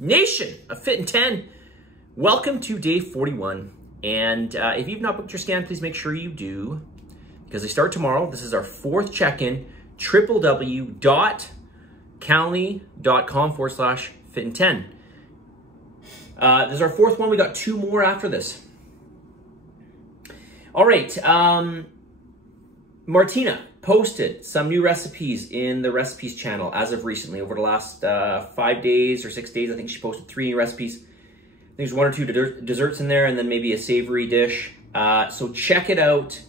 Nation of Fit in 10, welcome to day 41. And if you've not booked your scan, please make sure you do, because they start tomorrow. This is our fourth check-in, www.calendly.com/fit-in-10. This is our fourth one. We got two more after this. All right, Martina posted some new recipes in the recipes channel as of recently. Over the last 5 days or 6 days, I think she posted 3 new recipes. I think there's 1 or 2 desserts in there, and then maybe a savory dish. So check it out.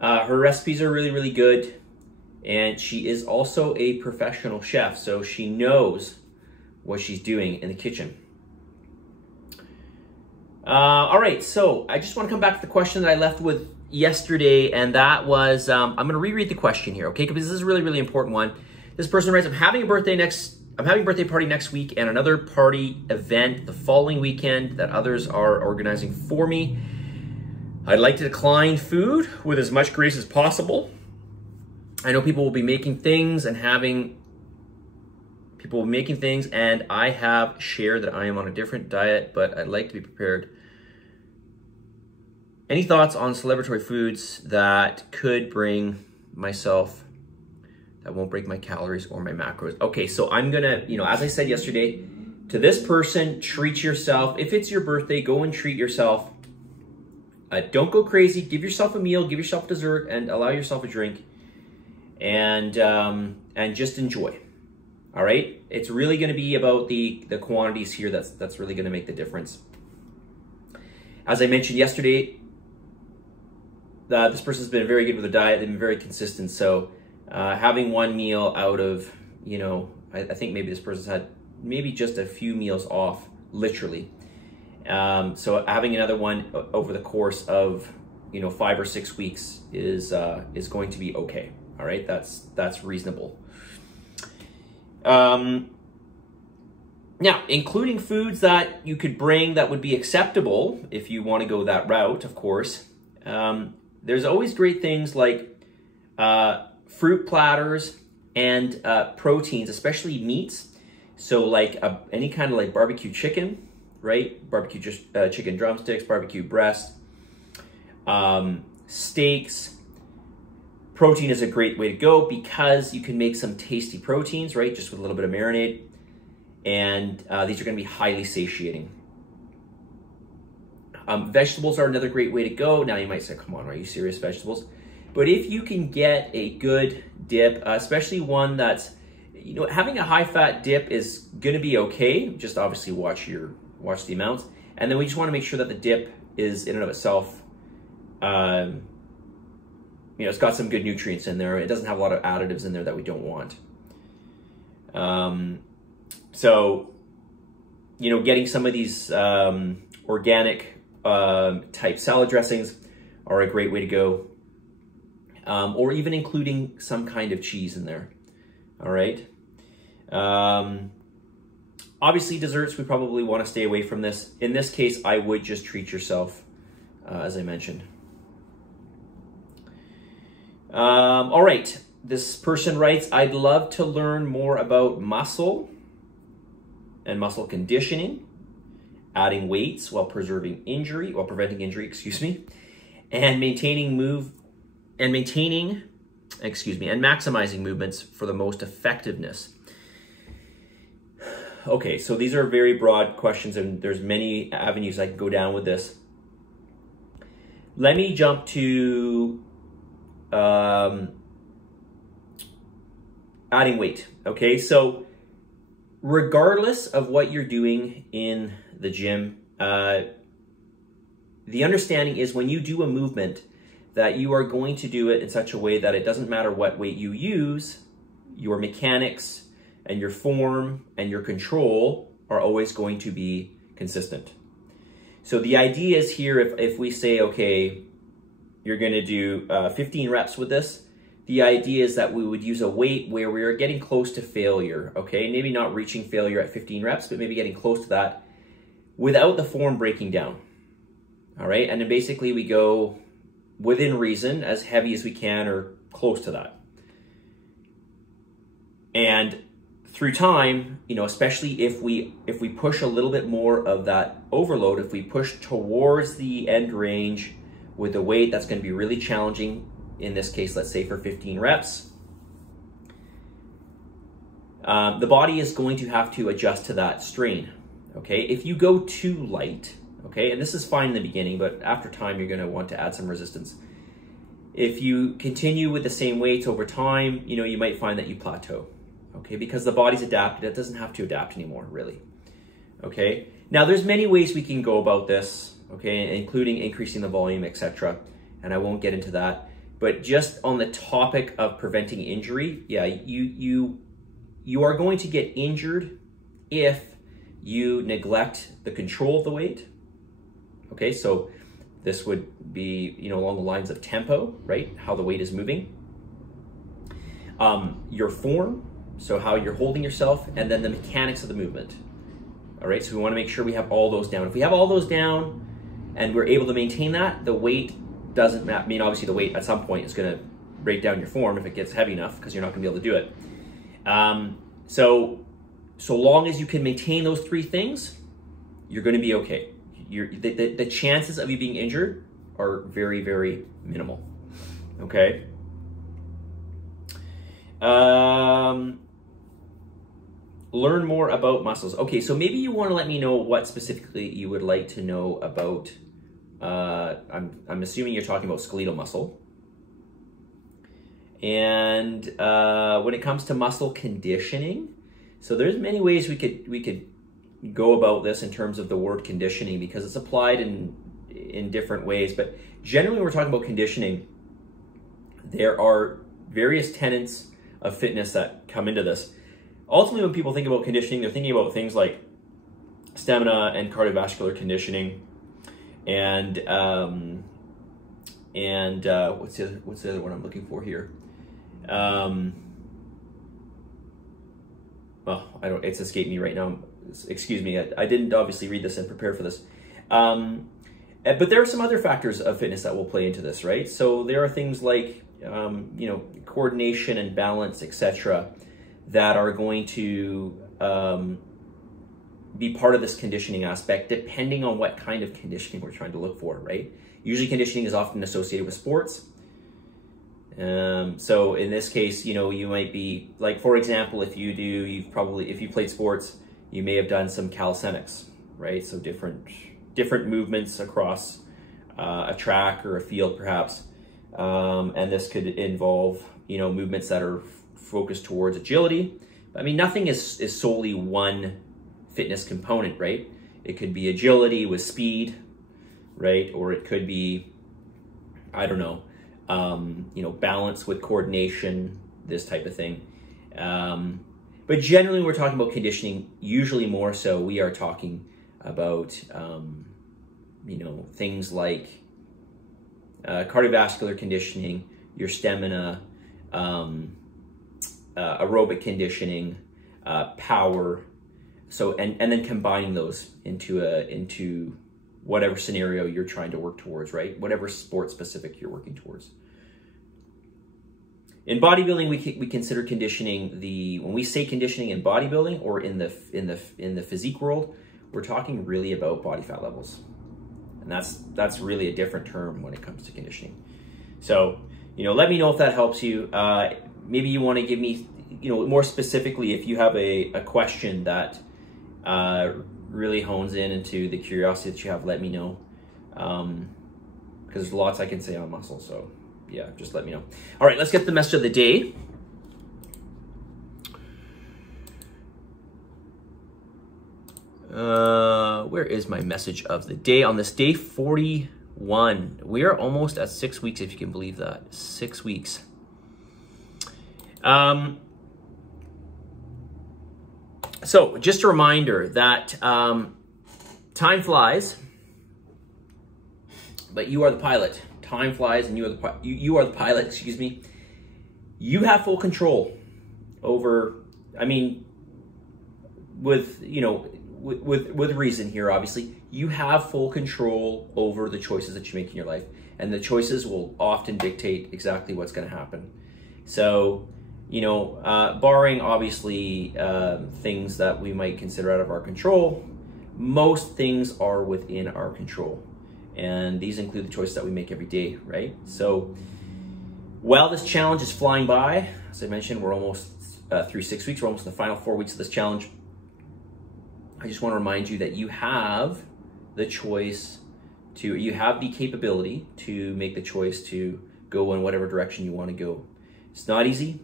Her recipes are really, really good. And she is also a professional chef, so she knows what she's doing in the kitchen. All right, so I just want to come back to the question that I left with yesterday, and that was, I'm going to reread the question here, okay? Because this is a really, really important one. This person writes, I'm having a birthday party next week and another party event the following weekend that others are organizing for me. I'd like to decline food with as much grace as possible. I know people will be making things and I have shared that I am on a different diet, but I'd like to be prepared. Any thoughts on celebratory foods that could bring myself, that won't break my calories or my macros? Okay, so I'm gonna, as I said yesterday, to this person, treat yourself. If it's your birthday, go and treat yourself. Don't go crazy. Give yourself a meal, give yourself dessert, and allow yourself a drink, and just enjoy. All right, it's really going to be about the quantities here. That's really going to make the difference. As I mentioned yesterday, this person's been very good with their diet. They've been very consistent. So having one meal out of, I think maybe this person's had maybe just a few meals off, literally. So having another one over the course of 5 or 6 weeks is going to be okay. All right, that's reasonable. Now, including foods that you could bring that would be acceptable if you want to go that route, of course. There's always great things like fruit platters and proteins, especially meats. So like any kind of like barbecue chicken, right? Barbecue chicken drumsticks, barbecue breast, steaks. Protein is a great way to go because you can make some tasty proteins, right? Just with a little bit of marinade. And these are going to be highly satiating. Vegetables are another great way to go. Now you might say, come on, are you serious, vegetables? But if you can get a good dip, especially one that's, having a high-fat dip is going to be okay. Just obviously watch the amounts. And then we just want to make sure that the dip is in and of itself, it's got some good nutrients in there. It doesn't have a lot of additives in there that we don't want. So, getting some of these organic type salad dressings are a great way to go. Or even including some kind of cheese in there. All right. Obviously, desserts, we probably want to stay away from this. In this case, I would just treat yourself, as I mentioned. All right, this person writes, I'd love to learn more about muscle and muscle conditioning, adding weights while preventing injury, and maximizing movements for the most effectiveness. Okay, so these are very broad questions, and there's many avenues I can go down with this. Let me jump to adding weight. Okay, so regardless of what you're doing in the gym, the understanding is when you do a movement that you are going to do it in such a way that it doesn't matter what weight you use, your mechanics and your form and your control are always going to be consistent. So the idea is here, if we say, okay, you're going to do 15 reps with this, the idea is that we would use a weight where we are getting close to failure, okay? Maybe not reaching failure at 15 reps, but maybe getting close to that without the form breaking down, all right? And then basically we go within reason, as heavy as we can or close to that. And through time, you know, especially if we push a little bit more of that overload, if we push towards the end range with a weight that's going to be really challenging, in this case, let's say for 15 reps, the body is going to have to adjust to that strain, okay? If you go too light, okay, and this is fine in the beginning, but after time, you're going to want to add some resistance. If you continue with the same weights over time, you know, you might find that you plateau. Okay, because the body's adapted, it doesn't have to adapt anymore, really. Okay, now there's many ways we can go about this, okay, including increasing the volume, etc. And I won't get into that. But just on the topic of preventing injury, yeah, you are going to get injured if you neglect the control of the weight. Okay, so this would be, you know, along the lines of tempo, right? How the weight is moving. Your form. So how you're holding yourself, and then the mechanics of the movement. All right, so we want to make sure we have all those down. If we have all those down and we're able to maintain that, the weight doesn't matter. I mean, obviously the weight at some point is going to break down your form if it gets heavy enough, because you're not going to be able to do it. So long as you can maintain those three things, you're going to be okay. The chances of you being injured are very, very minimal. Okay. Learn more about muscles. Okay, so maybe you want to let me know what specifically you would like to know about. I'm assuming you're talking about skeletal muscle. And when it comes to muscle conditioning, so there's many ways we could go about this in terms of the word conditioning, because it's applied in different ways. But generally, when we're talking about conditioning, there are various tenets of fitness that come into this. Ultimately, when people think about conditioning, they're thinking about things like stamina and cardiovascular conditioning, and what's the other one I'm looking for here? It's escaped me right now. Excuse me. I didn't obviously read this and prepare for this. But there are some other factors of fitness that will play into this, right? So there are things like you know, coordination and balance, etc., that are going to be part of this conditioning aspect, depending on what kind of conditioning we're trying to look for, right? Usually conditioning is often associated with sports. So in this case, you know, you might be, like, for example, if you played sports, you may have done some calisthenics, right? So different movements across a track or a field, perhaps. And this could involve, you know, movements that are focused towards agility. I mean, nothing is solely one fitness component, right? It could be agility with speed, right? Or it could be, I don't know, you know, balance with coordination, this type of thing. But generally, when we're talking about conditioning, usually more so, we are talking about, you know, things like cardiovascular conditioning, your stamina, aerobic conditioning, power. So, and then combining those into whatever scenario you're trying to work towards, right? Whatever sport specific you're working towards. In bodybuilding, we consider conditioning when we say conditioning in bodybuilding or in the physique world, we're talking really about body fat levels. And that's really a different term when it comes to conditioning. So, you know, let me know if that helps you. Maybe you want to give me, you know, more specifically, if you have a question that really hones into the curiosity that you have, let me know. Because there's lots I can say on muscle, so yeah, just let me know. All right, let's get the message of the day. Where is my message of the day on this day 41? We are almost at 6 weeks, if you can believe that. 6 weeks. So just a reminder that time flies, but you are the pilot. Time flies, and you are the pilot. Excuse me. You have full control over. I mean, with reason here, obviously, you have full control over the choices that you make in your life, and the choices will often dictate exactly what's going to happen. So, barring obviously things that we might consider out of our control, most things are within our control. And these include the choices that we make every day, right? So while this challenge is flying by, as I mentioned, we're almost through 6 weeks. We're almost in the final 4 weeks of this challenge. I just want to remind you that you have the choice you have the capability to make the choice to go in whatever direction you want to go. It's not easy.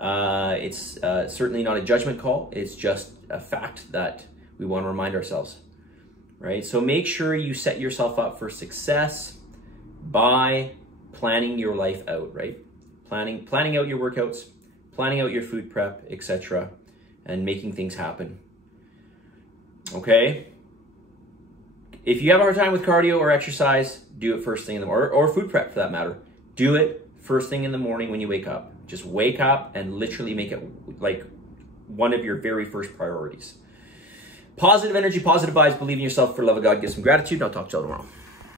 It's certainly not a judgment call. It's just a fact that we want to remind ourselves, right? So make sure you set yourself up for success by planning your life out, right? Planning out your workouts, planning out your food prep, etc., and making things happen. Okay? If you have a hard time with cardio or exercise, do it first thing in the morning, or food prep for that matter. Do it first thing in the morning when you wake up. Just wake up and literally make it like one of your very first priorities. Positive energy, positive vibes, believe in yourself, for the love of God, give some gratitude, and I'll talk to you all tomorrow.